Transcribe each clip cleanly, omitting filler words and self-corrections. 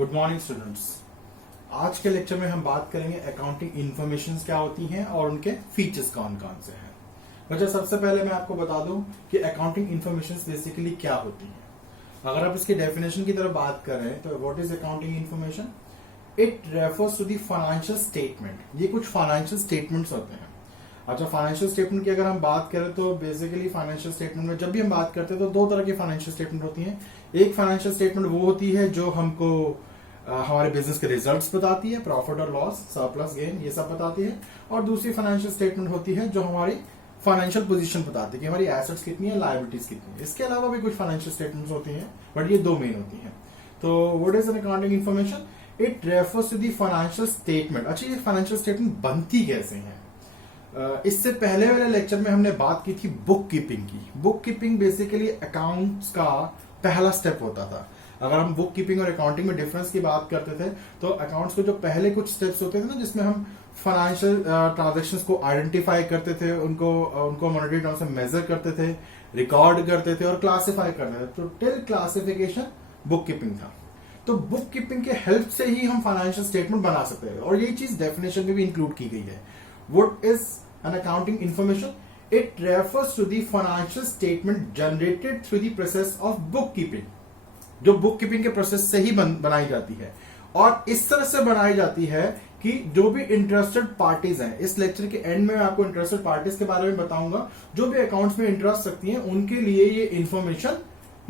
Good morning students. आज के lecture में हम बात करेंगे अकाउंटिंग इन्फॉर्मेशन क्या होती हैं और उनके फीचर्स कौन कौन से हैं। बच्चा सबसे पहले मैं आपको बता दूं कि अकाउंटिंग इन्फॉर्मेशन बेसिकली क्या होती है। अगर आप इसकी डेफिनेशन की तरफ बात करें तो what is accounting information? It refers to the financial statement. ये कुछ फाइनेंशियल स्टेटमेंट्स होते हैं। अच्छा, फाइनेंशियल स्टेटमेंट की अगर हम बात करें तो बेसिकली फाइनेंशियल स्टेटमेंट में जब भी हम बात करते हैं तो दो तरह की फाइनेंशियल स्टेटमेंट होती हैं। एक फाइनेंशियल स्टेटमेंट वो होती है जो हमको हमारे बिजनेस के रिजल्ट्स बताती है, प्रॉफिट और लॉस, सरप्लस गेन, ये सब बताती है। और दूसरी फाइनेंशियल स्टेटमेंट होती है जो हमारी फाइनेंशियल पोजीशन बताती है कि हमारी एसेट्स कितनी है, लायबिलिटीज कितनी है। इसके अलावा भी कुछ फाइनेंशियल स्टेटमेंट्स होती हैं, बट ये दो मेन होती हैं। तो what is an accounting information? It refers to the financial statement. अच्छा, ये फाइनेंशियल स्टेटमेंट बनती कैसे है? इससे पहले वाले लेक्चर में हमने बात की थी बुक कीपिंग की। बुक कीपिंग बेसिकली अकाउंट्स का पहला स्टेप होता था। अगर हम बुक कीपिंग और अकाउंटिंग में डिफरेंस की बात करते थे तो अकाउंट्स के जो पहले कुछ स्टेप्स होते थे ना, जिसमें हम फाइनेंशियल ट्रांजैक्शंस को आइडेंटिफाई करते थे, उनको मॉनेटरी टर्म्स में मेजर करते थे, रिकॉर्ड करते थे और क्लासिफाई करते थे। तो टिल क्लासिफिकेशन बुक कीपिंग था। तो बुक कीपिंग के हेल्प से ही हम फाइनेंशियल स्टेटमेंट बना सकते हैं और यही चीज डेफिनेशन में भी इंक्लूड की गई है। What is an accounting information? It refers to the financial statement generated through the process of bookkeeping, जो बुक कीपिंग के प्रोसेस से ही बनाई जाती है। और इस तरह से बनाई जाती है कि जो भी इंटरेस्टेड पार्टीज हैं, इस लेक्चर के एंड में मैं आपको इंटरेस्टेड पार्टीज के बारे में बताऊंगा, जो भी अकाउंट्स में इंटरेस्ट रखती हैं उनके लिए ये इंफॉर्मेशन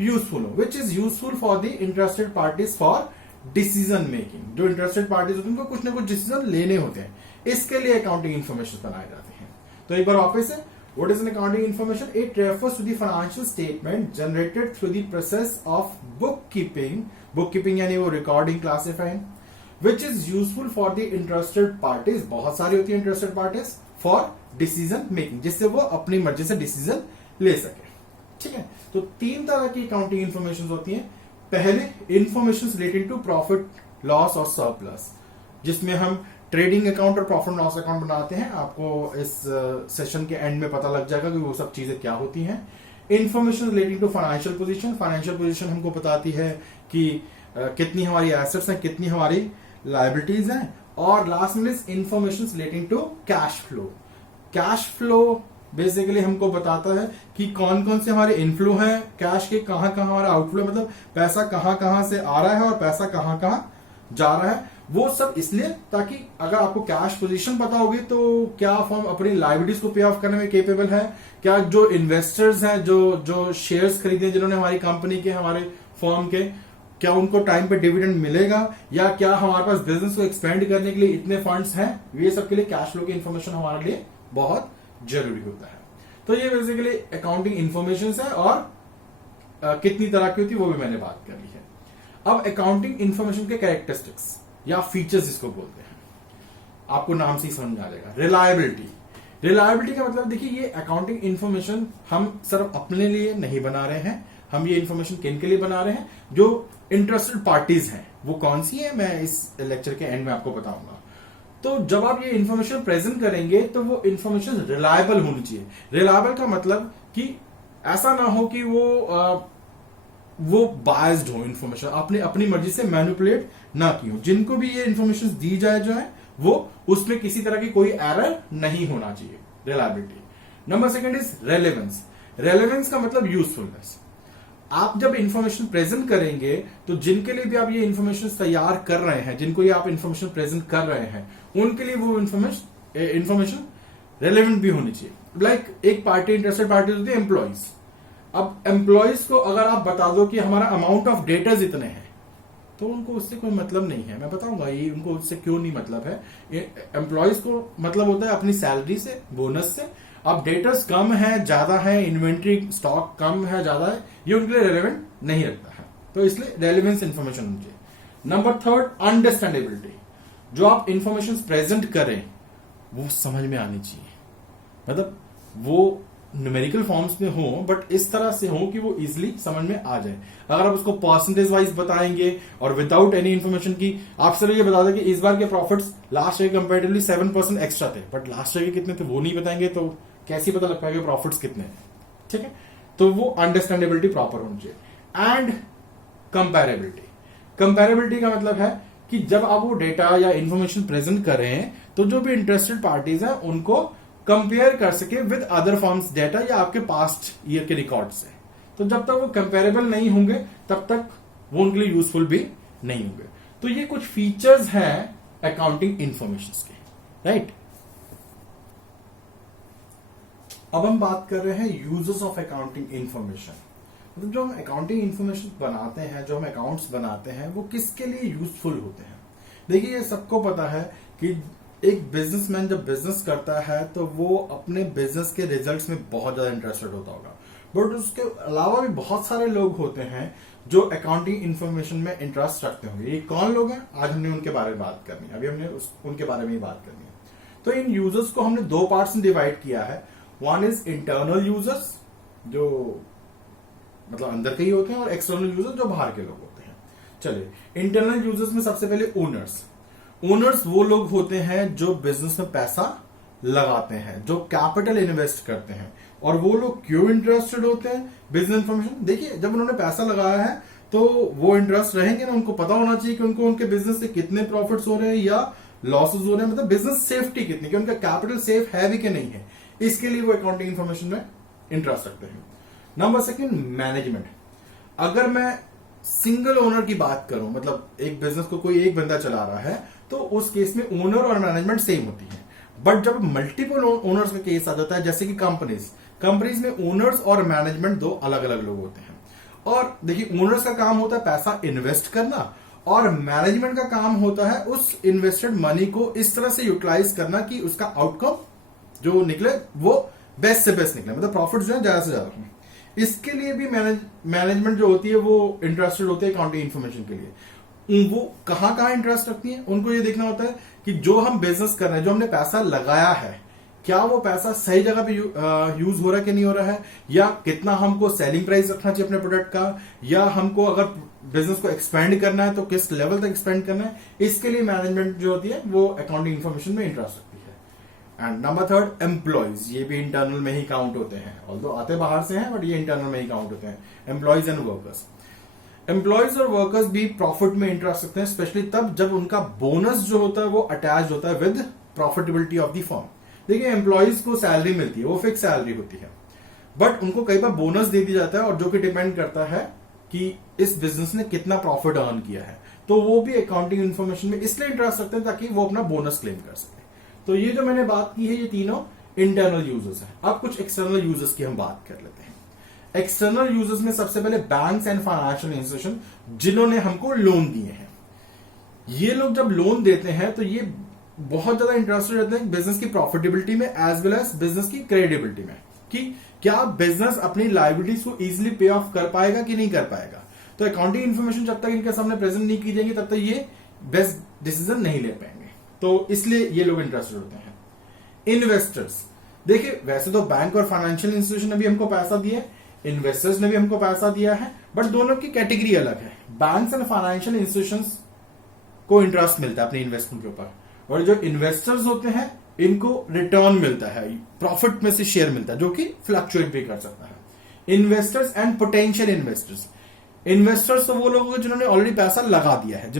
यूजफुल हो, विच is useful for the interested parties for decision making. जो इंटरेस्टेड पार्टीज होती हैं उनको कुछ ना कुछ डिसीजन लेने होते हैं, इसके लिए अकाउंटिंग इन्फॉर्मेशन बनाए जाते हैं। तो एक बार वापस से, what is an accounting information? It refers to the financial statement generated through the process of book keeping यानी वो recording, classifying, which is useful for the interested parties. बहुत सारी होती है interested parties for decision making, जिससे वो अपनी मर्जी से डिसीजन ले सके। ठीक है, तो तीन तरह की अकाउंटिंग इन्फॉर्मेशन होती है। पहले information related to profit, loss और सरप्लस, जिसमें हम ट्रेडिंग अकाउंट और प्रॉफिट लॉस अकाउंट बनाते हैं। आपको इस सेशन के एंड में पता लग जाएगा कि वो सब चीजें क्या होती हैं। Information relating to financial position हमको बताती है कि कितनी हमारी एसेट्स हैं, कितनी हमारी लायबिलिटीज हैं। और लास्ट में is information relating to cash flow basically हमको बताता है कि कौन कौन से हमारे इनफ्लो हैं कैश के, कहां कहां हमारा आउटफ्लो, मतलब पैसा कहां कहां से आ रहा है और पैसा कहां कहां जा रहा है। वो सब इसलिए ताकि अगर आपको कैश पोजीशन पता होगी तो क्या फर्म अपनी लायबिलिटीज को पे ऑफ करने में केपेबल है, क्या जो इन्वेस्टर्स हैं, जो शेयर्स खरीदे जिन्होंने हमारी कंपनी के, हमारे फर्म के, क्या उनको टाइम पे डिविडेंड मिलेगा, या क्या हमारे पास बिजनेस को एक्सपेंड करने के लिए इतने फंड्स हैं। ये सब के लिए कैश फ्लो की इंफॉर्मेशन हमारे लिए बहुत जरूरी होता है। तो ये बेसिकली अकाउंटिंग इंफॉर्मेशन है और कितनी तरह की होती है वो भी मैंने बात कर ली है। अब अकाउंटिंग इंफॉर्मेशन के कैरेक्टरिस्टिक्स या फीचर्स जिसको बोलते हैं, आपको नाम से ही समझ में आ जाएगा। रिलायबिलिटी का मतलब देखिए, ये अकाउंटिंग इंफॉर्मेशन हम सिर्फ अपने लिए नहीं बना रहे हैं, हम ये इंफॉर्मेशन किन के लिए बना रहे हैं? जो इंटरेस्टेड पार्टीज हैं। वो कौन सी है मैं इस लेक्चर के एंड में आपको बताऊंगा। तो जब आप ये इंफॉर्मेशन प्रेजेंट करेंगे तो वो इंफॉर्मेशन रिलायबल होनी चाहिए। रिलायबल का मतलब कि ऐसा ना हो कि वो बायस्ड हो, इंफॉर्मेशन आपने अपनी मर्जी से मैनिपुलेट ना की हो। जिनको भी ये इंफॉर्मेशन दी जाए जो है वो उसमें किसी तरह की कोई एरर नहीं होना चाहिए। Reliability. Number second is relevance का मतलब यूजफुलनेस। आप जब इंफॉर्मेशन प्रेजेंट करेंगे तो जिनके लिए भी आप ये इंफॉर्मेशन तैयार कर रहे हैं, जिनको ये आप इंफॉर्मेशन प्रेजेंट कर रहे हैं, उनके लिए वो इंफॉर्मेशन रेलेवेंट भी होनी चाहिए। लाइक एक पार्टी, इंटरेस्टेड पार्टी होती है एम्प्लॉइज। अब एम्प्लॉइज को अगर आप बता दो कि हमारा अमाउंट ऑफ डेटर्स इतने हैं, तो उनको उससे कोई मतलब नहीं है। मैं बताऊंगा ये उनको उससे क्यों नहीं मतलब है। एम्प्लॉइज को मतलब होता है अपनी सैलरी से, बोनस से। अब डेटर्स कम है, ज्यादा है, इन्वेंट्री स्टॉक कम है, ज्यादा है, ये उनके लिए रेलेवेंट नहीं रखता है। तो इसलिए रेलेवेंस इंफॉर्मेशन होनी चाहिए। Number third, understandability. जो आप इंफॉर्मेशन प्रेजेंट करें वो समझ में आनी चाहिए, मतलब वो न्यूमेरिकल फॉर्म्स में हो बट इस तरह से हो कि वो इजिली समझ में आ जाए। अगर आप उसको परसेंटेज वाइज बताएंगे और विदाउट एनी इंफॉर्मेशन की, आप सिर्फ ये बता दें कि इस बार के profits last year comparatively 7% extra थे, बट लास्ट ईयर के कितने थे वो नहीं बताएंगे तो कैसे पता लग पाएगा प्रॉफिट्स कितने हैं। ठीक है, तो वो अंडरस्टैंडेबिलिटी प्रॉपर होनी चाहिए। एंड कंपैरेबिलिटी। कंपेरेबिलिटी का मतलब है कि जब आप वो डेटा या इंफॉर्मेशन प्रेजेंट कर रहे हैं तो जो भी इंटरेस्टेड पार्टीज हैं उनको कंपेयर कर सके विद अदर फॉर्म्स डेटा या आपके पास्ट ईयर के रिकॉर्ड से। तो जब तक वो कंपेरेबल नहीं होंगे तब तक वो उनके लिए यूजफुल भी नहीं होंगे। तो ये कुछ फीचर्स हैं अकाउंटिंग इंफॉर्मेशन के, राइट। अब हम बात कर रहे हैं यूजर्स ऑफ अकाउंटिंग इंफॉर्मेशन। मतलब जो हम अकाउंटिंग इंफॉर्मेशन बनाते हैं, जो हम अकाउंट्स बनाते हैं, वो किसके लिए यूजफुल होते हैं। देखिए ये सबको पता है कि एक बिजनेसमैन जब बिजनेस करता है तो वो अपने बिजनेस के रिजल्ट्स में बहुत ज्यादा इंटरेस्टेड होता होगा, बट उसके अलावा भी बहुत सारे लोग होते हैं जो अकाउंटिंग इंफॉर्मेशन में इंटरेस्ट रखते होंगे। ये कौन लोग हैं, आज हमने उनके बारे में बात करनी है। अभी हमने उनके बारे में ही बात करनी है। तो इन यूजर्स को हमने दो पार्ट्स में डिवाइड किया है। वन इज इंटरनल यूजर्स, जो मतलब अंदर के ही होते हैं, और एक्सटर्नल यूजर्स जो बाहर के लोग होते हैं। चलिए, इंटरनल यूजर्स में सबसे पहले ओनर्स। ओनर्स वो लोग होते हैं जो बिजनेस में पैसा लगाते हैं, जो कैपिटल इन्वेस्ट करते हैं। और वो लोग क्यों इंटरेस्टेड होते हैं बिजनेस इंफॉर्मेशन? देखिए, जब उन्होंने पैसा लगाया है तो वो इंटरेस्ट रहेंगे ना, उनको पता होना चाहिए कि उनको उनके बिजनेस से कितने प्रॉफिट्स हो रहे हैं या लॉसेस हो रहे हैं, मतलब बिजनेस सेफ्टी कितनी, कि उनका कैपिटल सेफ है भी कि नहीं है। इसके लिए वो अकाउंटिंग इंफॉर्मेशन में इंटरेस्ट रखते हैं। Number second, management. अगर मैं सिंगल ओनर की बात करूं, मतलब एक बिजनेस को कोई एक बंदा चला रहा है, तो उस केस में ओनर और मैनेजमेंट सेम होती है। बट जब मल्टीपल ओनर्स का केस आ जाता है, जैसे कि कंपनीज में ओनर्स और मैनेजमेंट दो अलग अलग लोग होते हैं। और देखिए, ओनर्स का काम होता है पैसा इन्वेस्ट करना, और मैनेजमेंट का काम होता है उस इन्वेस्टेड मनी को इस तरह से यूटिलाइज करना कि उसका आउटकम जो निकले वो बेस्ट से बेस्ट निकले, मतलब प्रॉफिट जो है ज्यादा से ज्यादा। इसके लिए भी मैनेजमेंट जो होती है वो इंटरेस्टेड होती है अकाउंटिंग इंफॉर्मेशन के लिए। वो कहां कहां इंटरेस्ट रखती है, उनको ये देखना होता है कि जो हम बिजनेस कर रहे हैं, जो हमने पैसा लगाया है, क्या वो पैसा सही जगह पे यूज हो रहा है कि नहीं हो रहा है, या कितना हमको सेलिंग प्राइस रखना चाहिए अपने प्रोडक्ट का, या हमको अगर बिजनेस को एक्सपेंड करना है तो किस लेवल तक एक्सपेंड करना है। इसके लिए मैनेजमेंट जो होती है वो अकाउंटिंग इंफॉर्मेशन में इंटरेस्ट रखती है। And number third, employees. ये भी इंटरनल में ही काउंट होते हैं, ऑल्दो आते बाहर से हैं, बट ये इंटरनल में ही काउंट होते हैं। Employees and workers. एम्प्लॉयज और वर्कर्स भी प्रॉफिट में इंटरेस्ट रखते हैं, स्पेशली तब जब उनका बोनस जो होता है वो अटैच होता है with profitability of the firm. देखिए, एम्प्लॉयज को सैलरी मिलती है, वो फिक्स सैलरी होती है, बट उनको कई बार बोनस दे दिया जाता है, और जो कि डिपेंड करता है कि इस बिजनेस ने कितना प्रॉफिट अर्न किया है। तो वो भी अकाउंटिंग इंफॉर्मेशन में इसलिए इंटरेस्ट रखते हैं ताकि वो अपना बोनस क्लेम कर सके। तो ये जो मैंने बात की है, ये तीनों इंटरनल यूजर्स हैं। अब कुछ एक्सटर्नल यूजर्स की हम बात कर लेते हैं। एक्सटर्नल यूजर्स में सबसे पहले बैंक्स एंड फाइनेंशियल इंस्टीट्यूशन, जिन्होंने हमको लोन दिए हैं। ये लोग जब लोन देते हैं तो ये बहुत ज्यादा इंटरेस्टेड रहते हैं बिजनेस की प्रॉफिटेबिलिटी में एज वेल एज बिजनेस की क्रेडिबिलिटी में, कि क्या बिजनेस अपनी लायबिलिटीज को इजिली पे ऑफ कर पाएगा कि नहीं कर पाएगा। तो अकाउंटिंग इंफॉर्मेशन जब तक इनके सामने प्रेजेंट नहीं की जाएगी तब तक ये बेस्ट डिसीजन नहीं ले पाएंगे। तो इसलिए ये लोग इंटरेस्टेड होते हैं। इन्वेस्टर्स, देखिए वैसे तो बैंक और फाइनेंशियल इंस्टीट्यूशन ने भी हमको पैसा दिया है, इन्वेस्टर्स ने भी हमको पैसा दिया है, बट दोनों की कैटेगरी अलग है। बैंक्स एंड फाइनेंशियल इंस्टीट्यूशंस को इंटरेस्ट मिलता है अपने इन्वेस्टमेंट के ऊपर, और जो इन्वेस्टर्स होते हैं इनको रिटर्न मिलता है, प्रॉफिट में से शेयर मिलता है, जो कि फ्लक्चुएट भी कर सकता है। Investors and potential investors, investors तो वो लोग हैं जिन्होंने ऑलरेडी पैसा लगा दिया है,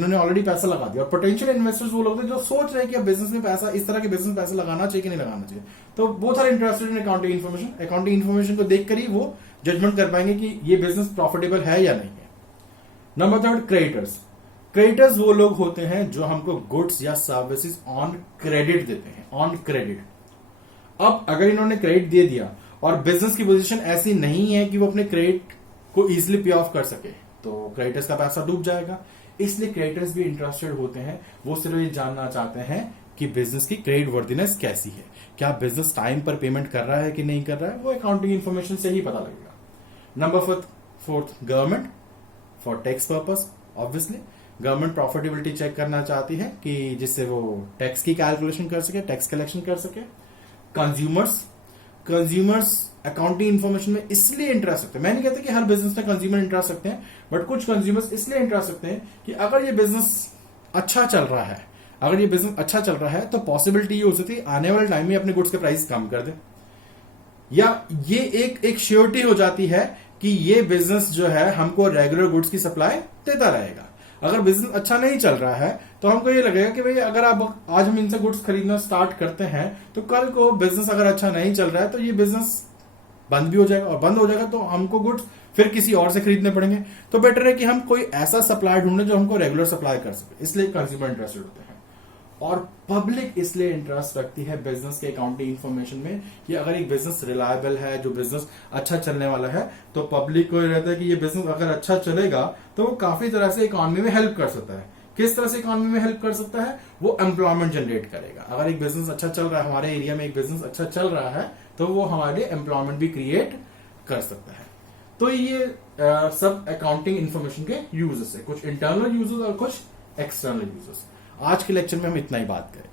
और पोटेंशियल इन्वेस्टर्स वो लोग हैं जो सोच रहे हैं कि अब बिजनेस में पैसा, इस तरह के बिजनेस में पैसा लगाना चाहिए कि नहीं लगाना चाहिए। तो both are interested in accounting information. Accounting information को देखकर ही वो जजमेंट कर पाएंगे कि ये बिजनेस प्रॉफिटेबल है या नहीं है। Number third, creditors. क्रेडिटर्स वो लोग होते हैं जो हमको गुड्स या सर्विसेज ऑन क्रेडिट देते हैं, ऑन क्रेडिट। अब अगर इन्होंने क्रेडिट दे दिया और बिजनेस की पोजीशन ऐसी नहीं है कि वो अपने क्रेडिट को इजिली पे ऑफ कर सके, तो क्रेडिटर्स का पैसा डूब जाएगा। इसलिए क्रेडिटर्स भी इंटरेस्टेड होते हैं, वो सिर्फ ये जानना चाहते हैं कि बिजनेस की क्रेडिट वर्दीनेस कैसी है, क्या बिजनेस टाइम पर पेमेंट कर रहा है कि नहीं कर रहा है, वो अकाउंटिंग इंफॉर्मेशन से ही पता लगेगा। Number fourth, government for tax purpose. Obviously government profitability check करना चाहती है कि जिससे वो टैक्स की कैलकुलेशन कर सके, टैक्स कलेक्शन कर सके। कंज्यूमर्स अकाउंटिंग इंफॉर्मेशन में इसलिए इंटरेस्ट रखते हैं, मैं नहीं कहता कि हर बिजनेस में कंज्यूमर इंटरेस्ट रखते हैं, बट कुछ कंज्यूमर्स इसलिए इंटरेस्ट रखते हैं कि अगर ये बिजनेस अच्छा चल रहा है, तो पॉसिबिलिटी ये हो सकती है आने वाले टाइम में अपने गुड्स के प्राइस कम कर दे, या ये एक श्योरिटी हो जाती है कि ये बिजनेस जो है हमको रेगुलर गुड्स की सप्लाई देता रहेगा। अगर बिजनेस अच्छा नहीं चल रहा है तो हमको ये लगेगा कि भाई अगर आप आज हम इनसे गुड्स खरीदना स्टार्ट करते हैं तो कल को बिजनेस अगर अच्छा नहीं चल रहा है तो ये बिजनेस बंद भी हो जाएगा, और बंद हो जाएगा तो हमको गुड्स फिर किसी और से खरीदने पड़ेंगे। तो बेटर है कि हम कोई ऐसा सप्लाई ढूंढे जो हमको रेगुलर सप्लाई कर सके। इसलिए कंज्यूमर इंटरेस्टेड होते हैं और पब्लिक इसलिए इंटरेस्ट रखती है बिजनेस के अकाउंटिंग इंफॉर्मेशन में कि अगर एक बिजनेस रिलायबल है, जो बिजनेस अच्छा चलने वाला है, तो पब्लिक को रहता है कि ये बिजनेस अगर अच्छा चलेगा तो वो काफी तरह से इकोनॉमी में हेल्प कर सकता है। किस तरह से इकोनॉमी में हेल्प कर सकता है? वो एम्प्लॉयमेंट जनरेट करेगा। अगर एक बिजनेस अच्छा चल रहा है, हमारे एरिया में एक बिजनेस अच्छा चल रहा है, तो वो हमारे एम्प्लॉयमेंट भी क्रिएट कर सकता है। तो ये सब अकाउंटिंग इंफॉर्मेशन के यूजेस है, कुछ इंटरनल यूजेस और कुछ एक्सटर्नल यूजेस। आज के लेक्चर में हम इतना ही बात करें।